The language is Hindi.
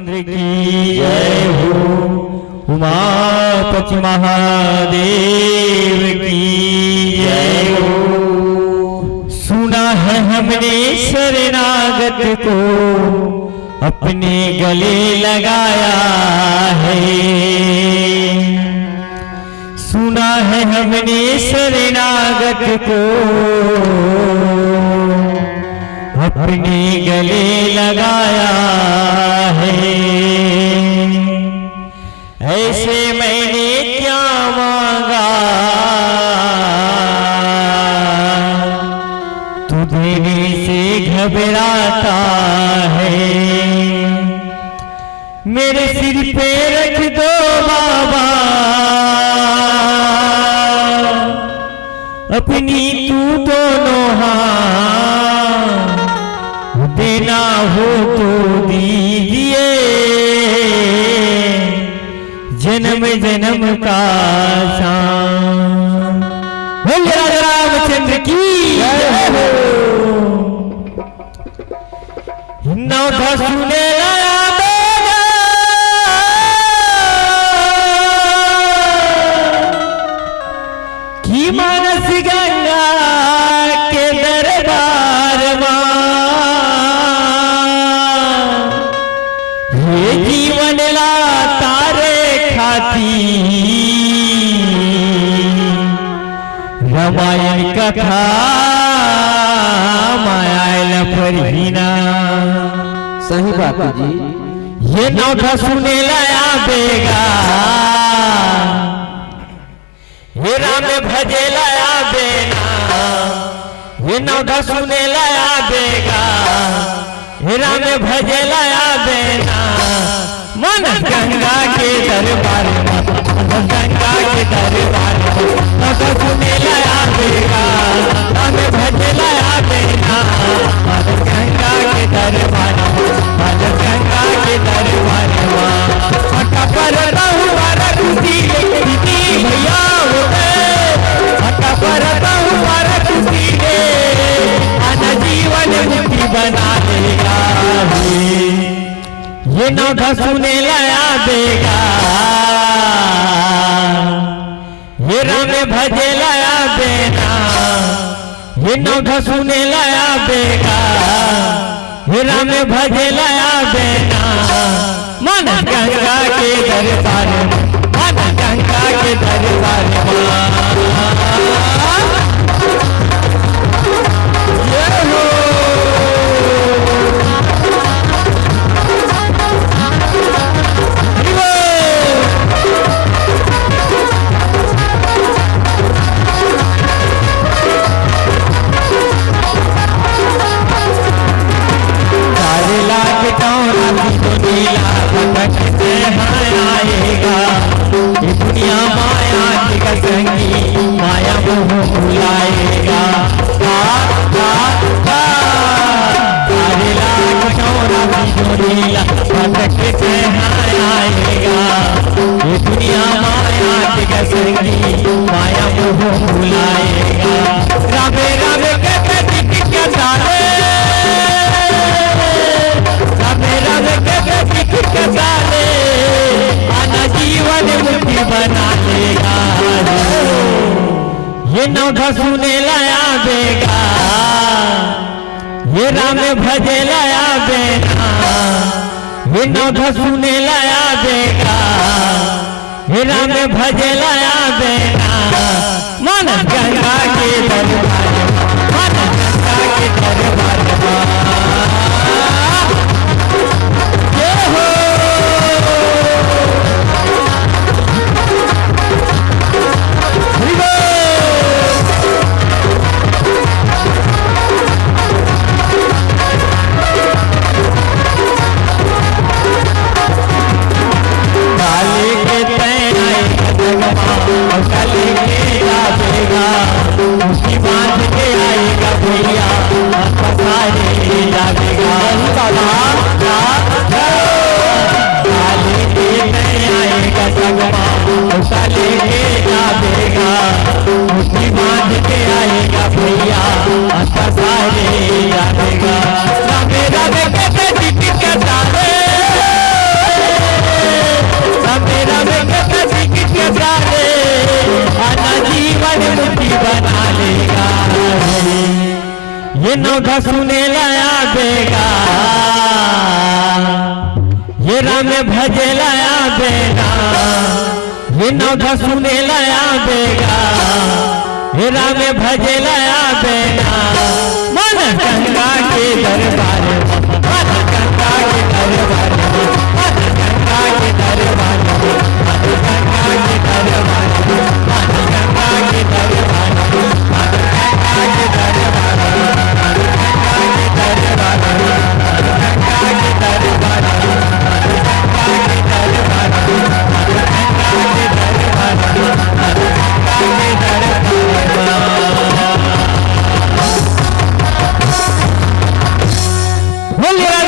रामचंद्र की जय हो, उमापति महादेव की जय हो। सुना है हमने शरणागत को अपने गले लगाया है, सुना है हमने शरणागत को अपने गले लगाया है। ऐसे मैंने क्या मांगा तू देने से घबराता है। मेरे सिर पे रख दो बाबा अपनी तू दोनों हाथ, देना हो तो दीजिए जन्म जन्म का शान। बोलिए राजा रामचंद्र की जय हो। नौधा सुने लाया बेगा की मानस गंगा के दरबार मां, ये जीवन ला तारे खाती रामायण कथा मायाल फरहीना। सही बात है जी। ये नौठा सुने लाया बेगा, ये राम भजे लाया बेना। ये नौठा सुने लाया बेगा, ये राम भजे लाया बेना। मन गंगा के दरबार में, गंगा के दरबार में नौठा सुने लाया बेगा, राम भजे लाया बेना। मन गंगा के दरबार में, मन गंगा के दरबार में हटा पर रहू वाला खुशी दीदी भैया हो गए। हटा पर रहू वाला खुशी रे आना जीवन मुक्ति बना देगा। ये नौठा सुने लाया देगा, ये राम भजे लाया देना। ये नौठा सुने लाया देगा, ये राम भजे लाया देना। मन गंगा के दरबार में, मन गंगा के दरबार में जय हो। आएगा ये दुनिया माया की संगी, माया मोह भुलाएगा। सारे लाख चौरा जोड़ीला भटकते आएगा ये दुनिया माया की संगी, माया मोह भुलाएगा। रामे रामे कहते क्या डाले, रामे रामे कहते क्या डाले आना जीवन मुक्ति बना देगा। ये नौठा सुने लाया देगा, ये राम भजे लाया देना। ये नौठा सुने लाया देगा, ये राम भजे लाया देना। मन गंगा के दरबार, मन गंगा के दरबार जय हो। काली के ये नौधा सुने लाया बेगा, ये राम भजे लाया बेगा, ये नौधा सुने लाया बेगा, ये राम भजे लाया बेगा। मन गंगा के दरबार, मन गंगा के दरबार, मन गंगा के दरबार, मन गंगा के दरबार, मन गंगा के दरबार, मन गंगा के दरबार, मन गंगा के दरबार, मन गंगा के दरबार, मन गंगा के दरबार, मन गंगा के दरबार, मन गंगा के दरबार। बोलिए